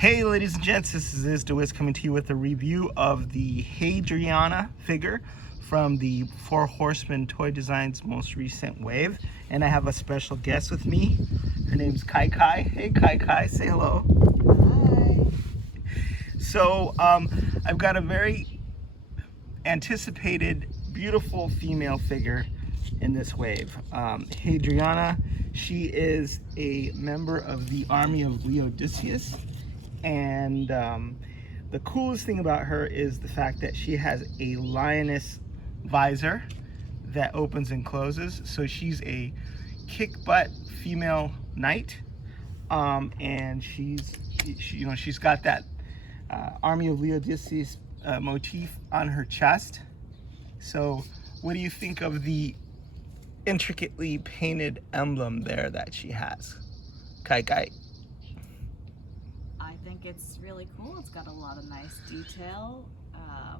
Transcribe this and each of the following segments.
Hey ladies and gents, this is DeWiz coming to you with a review of the Hadriana figure from the Four Horsemen Toy Designs most recent wave. And I have a special guest with me. Her name's Kai Kai. Hey Kai Kai, say hello. Hi. So I've got a very anticipated, beautiful female figure in this wave. Hadriana, she is a member of the army of Odysseus. And the coolest thing about her is the fact that she has a lioness visor that opens and closes. So she's a kick-butt female knight, and she's got that army of Odysseus motif on her chest. So what do you think of the intricately painted emblem there that she has, Kai Kai? I think it's really cool. It's got a lot of nice detail. I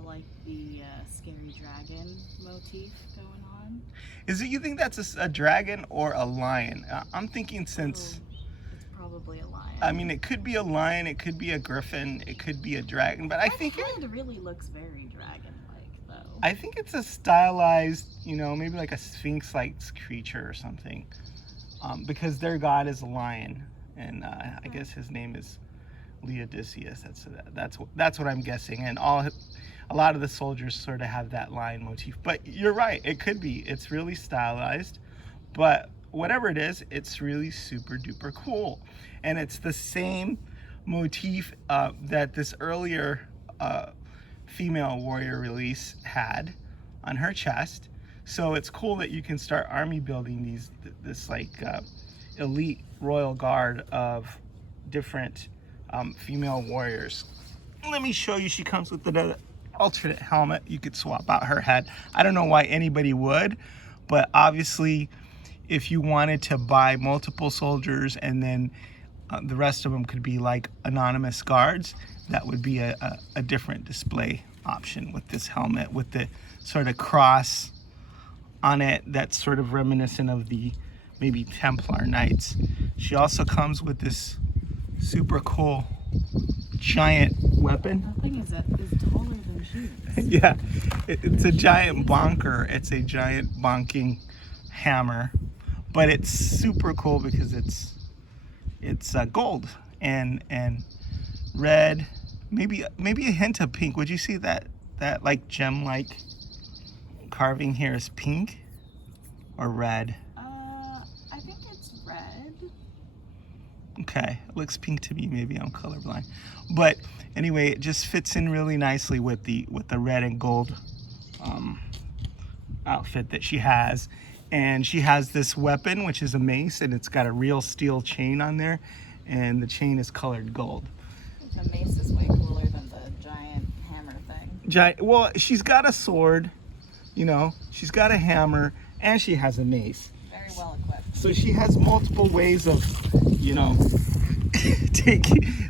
like the scary dragon motif going on. Is it, you think that's a dragon or a lion? I'm thinking since... It's probably a lion. I mean, it could be a lion, it could be a griffin, it could be a dragon, but I think it really looks very dragon-like, though. I think it's a stylized, maybe like a sphinx-like creature or something, because their god is a lion, and I guess his name is Odysseus. That's what I'm guessing, and a lot of the soldiers sort of have that lion motif. But you're right, it could be. It's really stylized, but whatever it is, it's really super duper cool. And it's the same motif that this earlier female warrior release had on her chest. So it's cool that you can start army building this like elite royal guard of different female warriors. Let me show you. She comes with another alternate helmet. You could swap out her head. I don't know why anybody would, but obviously if you wanted to buy multiple soldiers and then the rest of them could be like anonymous guards, that would be a different display option with this helmet with the sort of cross on it that's sort of reminiscent of the maybe Templar Knights. She also comes with this super cool giant weapon. That thing is taller than she is. Yeah, it's a giant bonker. It's a giant bonking hammer, but it's super cool because it's gold and red, maybe a hint of pink. Would you see that like gem-like carving here is pink or red? I think it's red. Okay, it looks pink to me. Maybe I'm colorblind, but anyway, it just fits in really nicely with the red and gold outfit that she has. And she has this weapon, which is a mace, and it's got a real steel chain on there, and the chain is colored gold. The mace is way cooler than the giant hammer thing. Well, she's got a sword, she's got a hammer, and she has a mace. Very well equipped. So she has multiple ways of,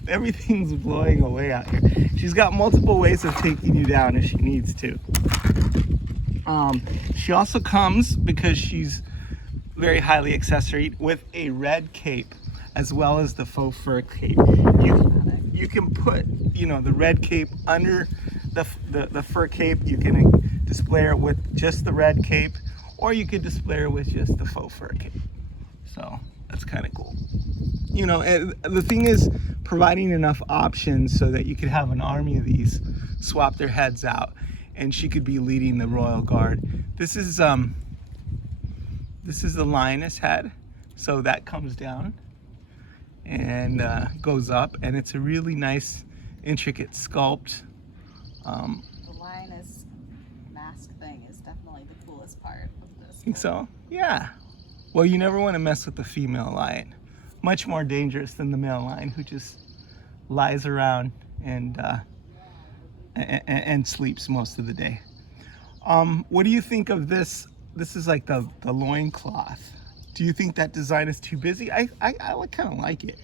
everything's blowing away out here. She's got multiple ways of taking you down if she needs to. She also comes, because she's very highly accessoried, with a red cape as well as the faux fur cape. You can put, the red cape under the fur cape. You can display her with just the red cape, or you could display her with just the faux fur cape. So that's kind of cool. And the thing is providing enough options so that you could have an army of these swap their heads out, and she could be leading the royal guard. This is the lioness head, so that comes down and goes up, and it's a really nice intricate sculpt. The lioness mask thing is definitely the coolest part of this. Think so? Yeah. Well, you never want to mess with the female lion. Much more dangerous than the male lion, who just lies around and sleeps most of the day. What do you think of this? This is like the loincloth. Do you think that design is too busy? I kind of like it.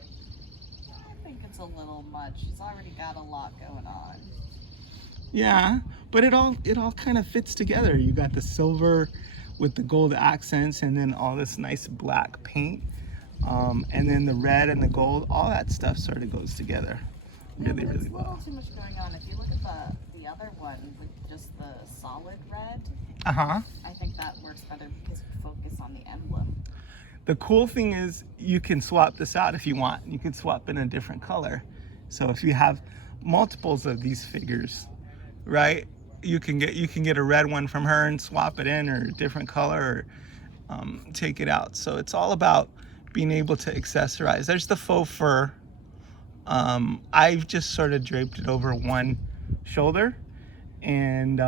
I think it's a little much. It's already got a lot going on. Yeah, but it all kind of fits together. You got the silver with the gold accents, and then all this nice black paint. And then the red and the gold, all that stuff sort of goes together really, really There's a well. little too much going on. If you look at the other one with just the solid red, Uh-huh. I think that works better because you focus on the emblem. The cool thing is you can swap this out if you want. You can swap in a different color. So if you have multiples of these figures, right? You can get a red one from her and swap it in, or a different color, or take it out. So it's all about being able to accessorize. There's the faux fur. I've just sort of draped it over one shoulder, and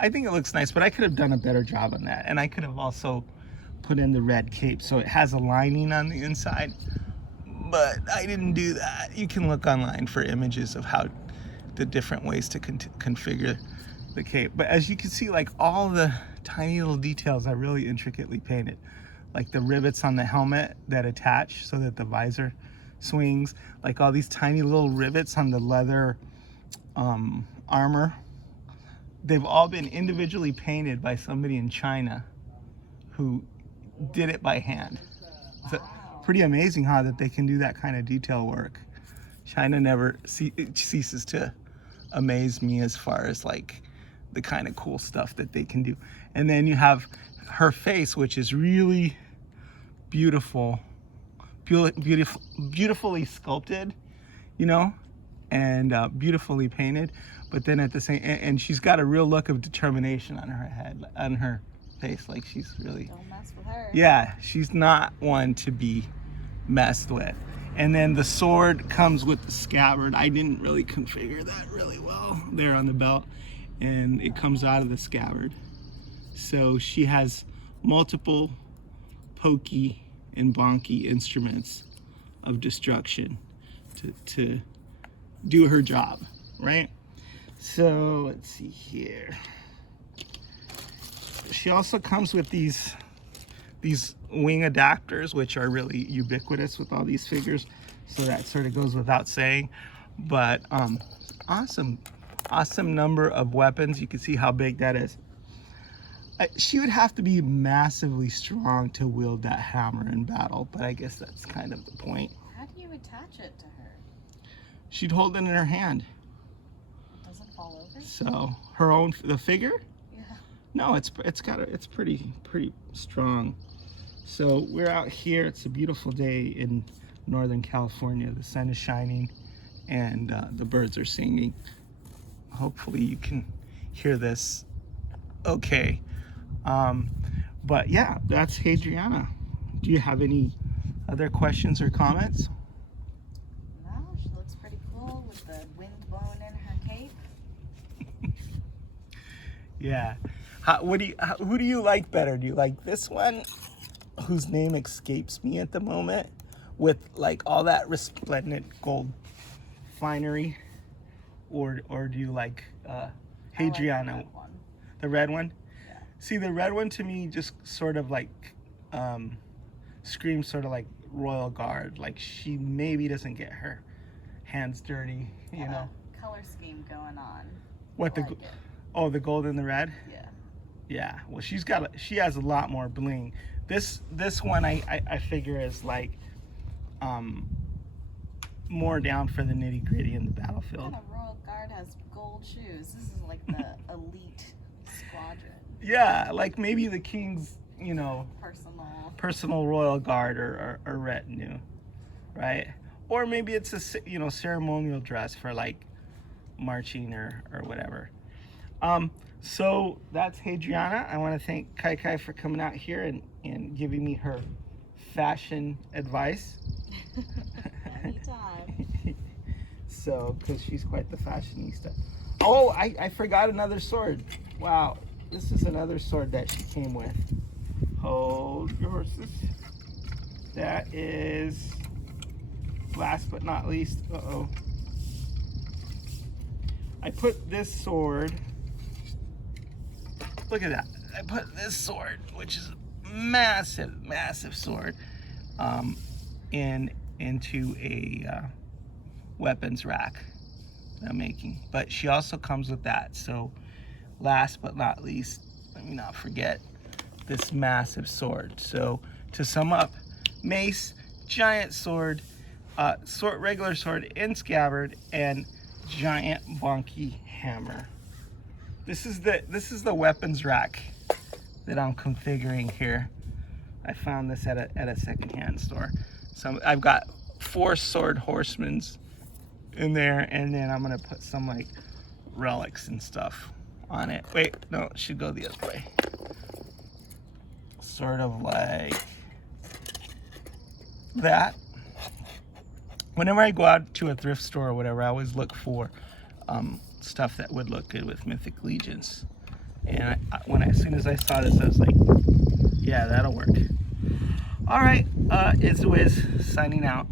I think it looks nice, but I could have done a better job on that. And I could have also put in the red cape so it has a lining on the inside, but I didn't do that. You can look online for images of how the different ways to configure the cape. But as you can see, like, all the tiny little details are really intricately painted, like the rivets on the helmet that attach so that the visor swings, like all these tiny little rivets on the leather armor. They've all been individually painted by somebody in China who did it by hand. So, pretty amazing, huh, that they can do that kind of detail work. China never ceases to amaze me as far as like the kind of cool stuff that they can do. And then you have her face, which is really beautiful, beautifully sculpted, you know, and beautifully painted. But then at the same, and she's got a real look of determination on her head, on her face, like she's really, Don't mess with her. yeah, she's not one to be messed with. And then the sword comes with the scabbard. I didn't really configure that really well there on the belt, and it comes out of the scabbard. So she has multiple pokey and bonky instruments of destruction to do her job, right? So let's see here. She also comes with these wing adapters, which are really ubiquitous with all these figures, so that sort of goes without saying. But awesome number of weapons. You can see how big that is. She would have to be massively strong to wield that hammer in battle, but I guess that's kind of the point. How do you attach it to her? She'd hold it in her hand. It doesn't fall over? So the figure? Yeah. No, it's pretty strong. So we're out here. It's a beautiful day in Northern California. The sun is shining and the birds are singing. Hopefully you can hear this okay. But yeah, that's Hadriana. Do you have any other questions or comments? No, she looks pretty cool with the wind blowing in her cape. Yeah. Who do you like better? Do you like this one, whose name escapes me at the moment, with like all that resplendent gold finery, or do you like Hadriana? I like the red one. The red one? Yeah. See, the red one to me just sort of like screams sort of like royal guard. Like she maybe doesn't get her hands dirty, you know. Color scheme going on. What I like it. Oh, the gold and the red? Yeah. Yeah. Well, she has a lot more bling. This one I figure is like more down for the nitty gritty in the battlefield. What kind of royal guard has gold shoes? This is like the elite squadron. Yeah, like maybe the king's, you know, personal royal guard or retinue, right? Or maybe it's a, you know, ceremonial dress for like marching or whatever. So that's Hadriana. I want to thank Kai Kai for coming out here and giving me her fashion advice. Anytime. So, because she's quite the fashionista. Oh, I forgot another sword. Wow, this is another sword that she came with. Hold your horses. That is, last but not least, I put this sword, look at that. I put this sword, which is a massive sword, into a weapons rack that I'm making. But she also comes with that. So last but not least, let me not forget this massive sword. So to sum up, mace, giant sword, regular sword in scabbard, and giant bonky hammer. This is the weapons rack that I'm configuring here. I found this at a secondhand store. So I've got 4 sword horsemen's in there, and then I'm gonna put some like relics and stuff on it. Wait, no, it should go the other way. Sort of like that. Whenever I go out to a thrift store or whatever, I always look for stuff that would look good with Mythic Legions. And as soon as I saw this, I was like, yeah, that'll work. All right, it's Wiz signing out.